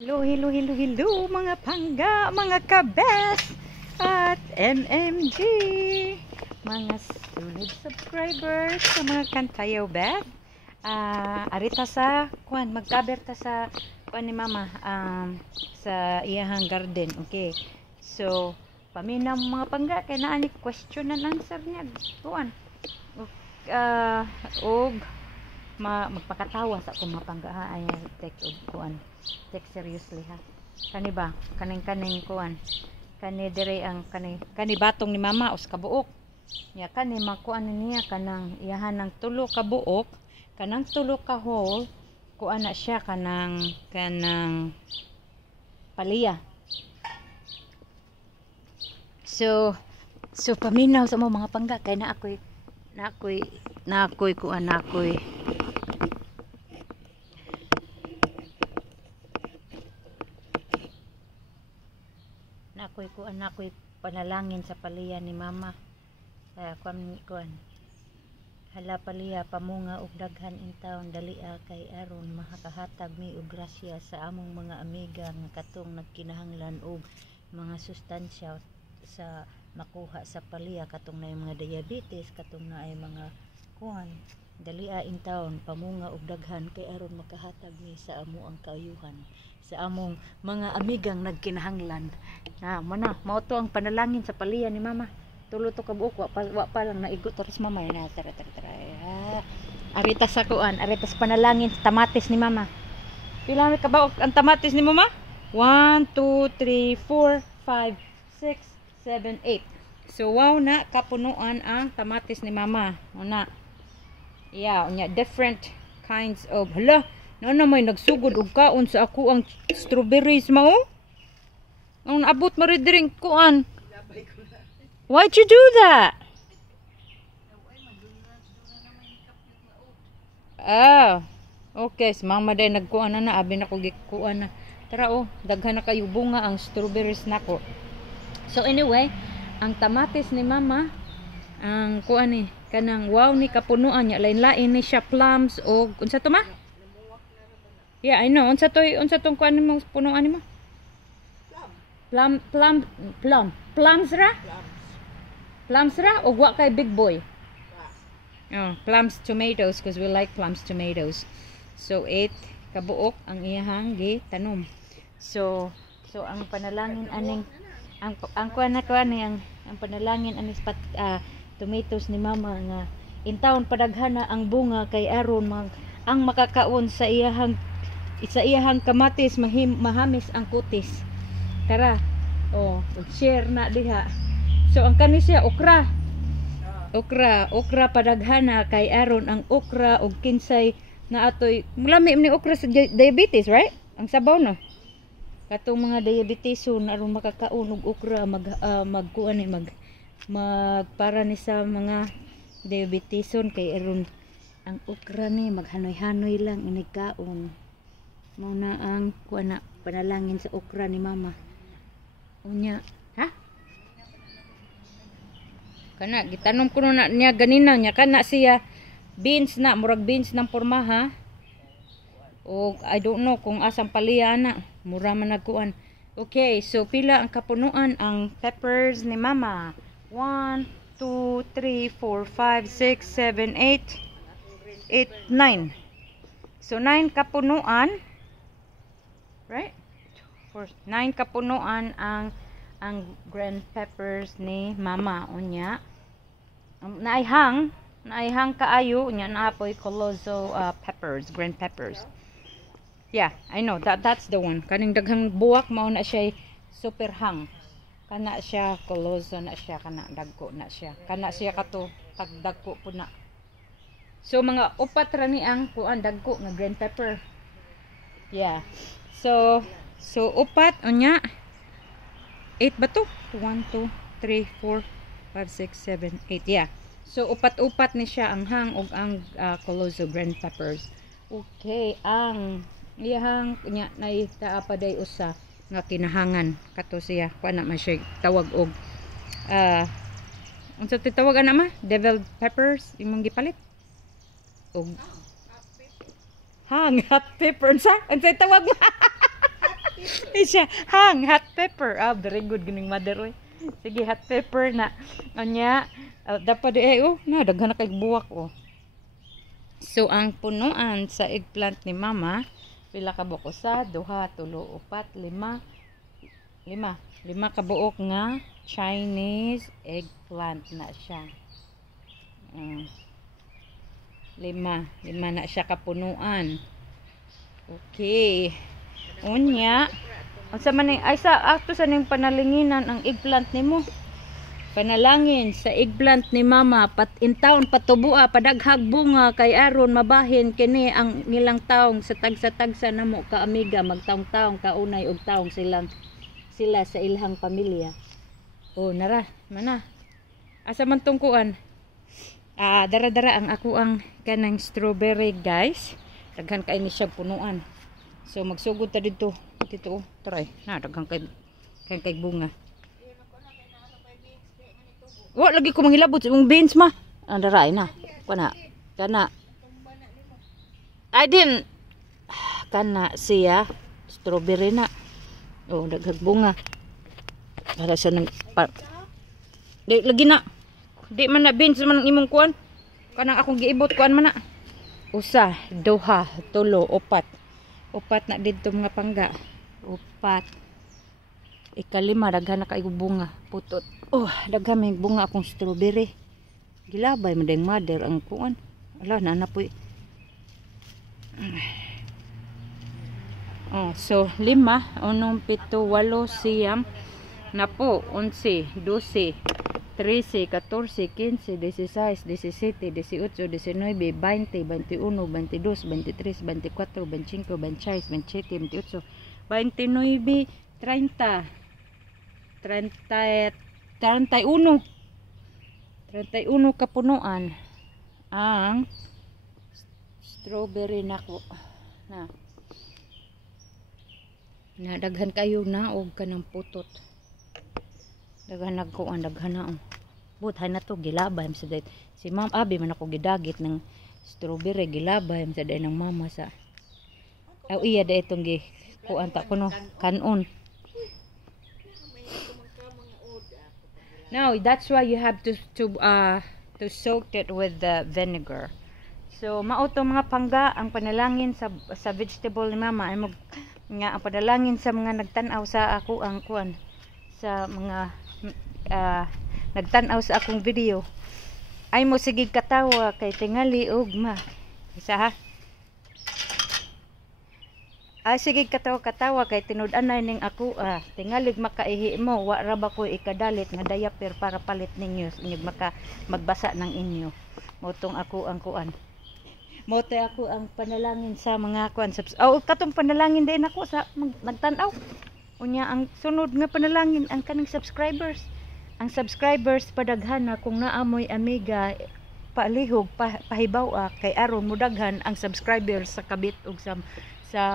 Hello, hello, hello, hello mga pangga, mga kabes at MMG, mga solid subscribers sa mga kantayaw bet. Arita sa kuan, magkaber ta sa kuan ni mama sa iyahang garden. Okay, so paminaw mga pangga kay naa ni question and answer niya kuan og magpakatawa sa akong mapangga ha. Ay take og kuan, take seriously ha. Kani ba kaning kuan, kani dire ang kani batong ni mama us kabuok nya, kani makuan niya kanang iyahan ng tulo ka buok, kanang tulo ka hole kuan na siya kanang paliya. So paminaw sa mga pangga kay na ako'y kuan na ako'y panalangin sa paliya ni mama. Kuan hala paliya pamunga og daghan in taon dalia kay aron makakahatag mi og grasya sa among mga amiga nga katong nagkinahanglan og mga sustansya sa makuha sa paliya, katong na mga diabetes, katong na ay mga kuan dalia in taon pamunga og daghan kay aron makahatag mi sa amo ang kaayuhan sa among mga amigang nagkinahanglan. Mao to ang panalangin sa paliya ni mama. Tulo to ka buok, wa pa lang naigot taros mama na tara. Arita sa kuan, arita sa panalangin sa tamatis ni mama. Pila ka ba ang tamatis ni mama? 1 2 3 4 5 6 7 8. So wow na kapunuan ang tamatis ni mama. Una. Yeah, unya different kinds of hala. Na may nagsugod og kaon sa ako ang strawberries mao. Ang abot mo rin drink kuan. Why'd you do that? Okay, si mama day nagkuan na abi na ko gikuan na. Tara daghan na kayo bunga ang strawberries nako. So anyway, ang tamatis ni mama ang kuan ni kanang wow ni kapunuan niya, lain-lain ni siya plums o unsa to ma? Yeah, I know. Unsa tong kuan mo punuan nimo? Plums ra? Plums ra o wa kay big boy? Plums tomatoes because we like plums tomatoes. So 8 kabuok ang iyahang gitanom. So ang panalangin aning ang panalangin aning tomatoes ni mama nga in taon padaghana ang bunga kay aron ang makakaon sa iyahang kamatis mahamis ang kutis. Tara. Share na diha. So ang kani siya okra padaghana kay aron ang okra og kinsay na atoy mulami ni okra sa diabetes, right? Ang sabaw no. Katong mga diabetes aron makakaon og okra para ni sa mga diabetes kay aron ang okra ni maghanoy-hanoy lang inigkaon. Mao na ang kuana panalangin sa okra ni mama. Unya, ha? Kana gitanom ko na niya ganina niya kana siya beans na murag beans ng pormaha. O I don't know kung asang paliya na mura man nagkuan. Okay, so pila ang kapunuan ang peppers ni mama? 1 2 3 4 5 6 7 8 9. So 9 kapunuan. Right? 9 kapunuan ang green peppers ni mama. Unya naihang kaayo unya naapoy colozo peppers, green peppers. Yeah, I know that's the one. Kaning daghang buwak mao na siya super hang. Kana siya colozo na siya, kana dagko na siya. Kana siya kato tagdagko po na. So mga upat ra ni ang kuan dagko nga green pepper. Yeah. So upat unya 8 ba to? 1 2 3 4 5 6 7 8. Yeah. So upat-upat ni siya ang hang ug ang colozo green peppers. Okay, ang iyahang nya naita pa day usa nga kinahangan kato siya kuan na man siya tawag og unsa tawag ana ma? Devil peppers imong gipalit. Og hot pepper sa unsay tawag mo? Siya, hang, hot pepper. Ah, very good, gining mother, oy. Sige, hot pepper na. Anya, dapat na, daghan na kay buwak, oh. So, ang punuan sa eggplant ni mama, pila ka buok? Usa, duha, tulo, upat, lima. Lima ka buok nga Chinese eggplant na siya. Lima na siya kapunuan. Okay. Unya, unsa man ay sa ato sa ning panalinginan ang eggplant nimo? Panalangin sa eggplant ni mama in taon patubua padaghag bunga kay aron mabahin kini ang nilang taong sa tagsa-tagsa namo ka amiga magtaong-taong kaunay og taong sila sa ilhang pamilya. Oh, nara, mana. Asa man tong kuan? Dara-dara ang ako ang kanang strawberry, guys. Daghan kay ni siya punuan. So magsugod ta dito. Dito, try. Na daghan kay bunga. Wa lagi ko manghilabot sa imong beans ma. Dara na. Kana. I didn't. Kana siya strawberry na. Oh, daghag bunga. Para sa nang di lagi na. Di man na beans man ang imong kuan. Kanang akong giibot kuan man na. Usa, duha, tulo, upat. Upat na didto mga pangga. Upat. Ikalima daghan na kay bunga, putot. Oh, daghan may bunga akong strawberry. Gilabay man ding mother ang kuan. Ala na poy. Oh, so 5, 6, 7, 8, 9, na po, 11, 12, 13, 14, 15, 16, 17, 18, 19, 20, 21, 22, 23, 24, 25, 26, 27, 28, 29, 30, 31 kapunuan ang strawberry nako na daghan kayo na og kanang putot daghan nagkuan daghan na buthay na to gilabay sa dayt si ma'am abi man ako gidagit ng strawberry gilabay sa dayt ng mama sa iya da itong gi kuan ta kuno kanon. No, that's why you have to soak it with the vinegar. So mao to mga pangga ang panalangin sa vegetable ni mama ay nga ang panalangin sa mga nagtan-aw sa ako ang kuan sa mga nagtan-aw sa akong video ay mo sige katawa kay tingali ugma isa ha. Ay sige katawa kay tinud-anay ning ako tingalig makaihi mo wa ra ba ko ikadalit nga diaper para palit ninyo inyog magbasa ng inyo motong ako ang kuan mote ako ang panalangin sa mga kuan katong panalangin din ako sa nagtan-aw unya ang sunod nga panalangin ang kanang subscribers padaghan na kung naamoy amiga palihog pahibaw kay aron mudaghan ang subscribers sa kabit ug sa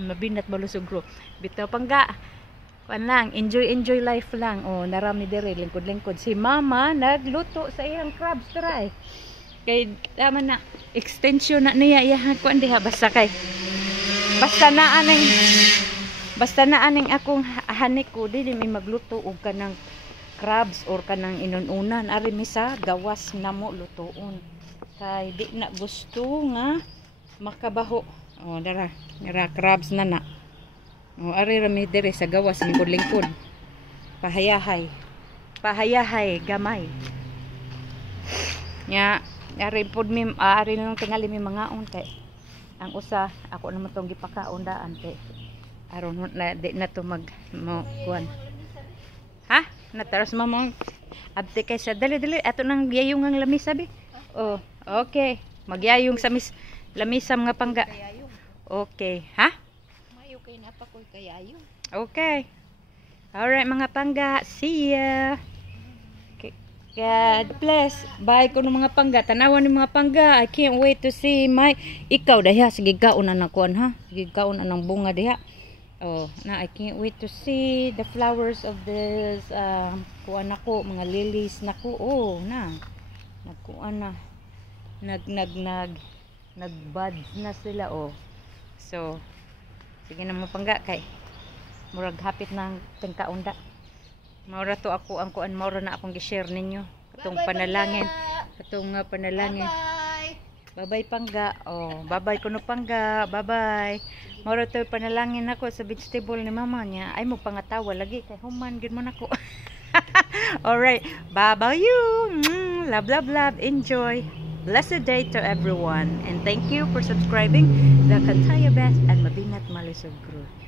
Mabinat Balusog Group. Bitaw pangga. Kuan lang, enjoy life lang. Oh, narami dire lingkod-lingkod si mama nagluto sa iyang crabs try. Kay tama na extension na niya iyahan kuan diha basta na aning akong hanik ko dili may magluto og kanang crabs or kanang inununan ari mi sa gawas namo lutoon. Kay di na gusto nga makabaho. Oh, dara crabs na. Oh, ari rami dire sa gawas lingkod-lingkod. Pahayahay gamay. Nya, ari pod mi ari nang tingali mi mangaon kay ang usa ako naman tong gipakaon daan kay aron na di na to mo kuan. Ha? Nataras mamong abti kay sa dali ato nang giyayong ang lamis sabi. Oh, okay. Magyayong sa lamisa mga pangga. Okay, ha? Mayo kay napakoy kayayo. Okay. Alright mga pangga, see ya. Okay. God bless. Bye ko ng mga pangga. Tanawan ng mga pangga. I can't wait to see ikaw dahiya. Sige gaon na kuan ha. Sige gaon na ng bunga diha. Oh, I can't wait to see the flowers of this kuan nako, mga lilies nako. Oh, nagkuan na. Nagbuds na sila oh. So, sige na mga pangga kay Murag hapit ng tingkaunda. Maura to ako ang kuan, maura na akong gi-share ninyo. Katong panalangin. Katong panalangin. Bye-bye Pangga. Oh, bye-bye kuno Pangga. Bye-bye. Maura to panalangin ako sa vegetable ni mama niya. Ay mo pangatawa lagi kay human gid mo nako. Alright. Bye-bye you. Love, love, love. Enjoy. Blessed day to everyone. And thank you for subscribing the Kantaya Best and Mabinat Malusog Group.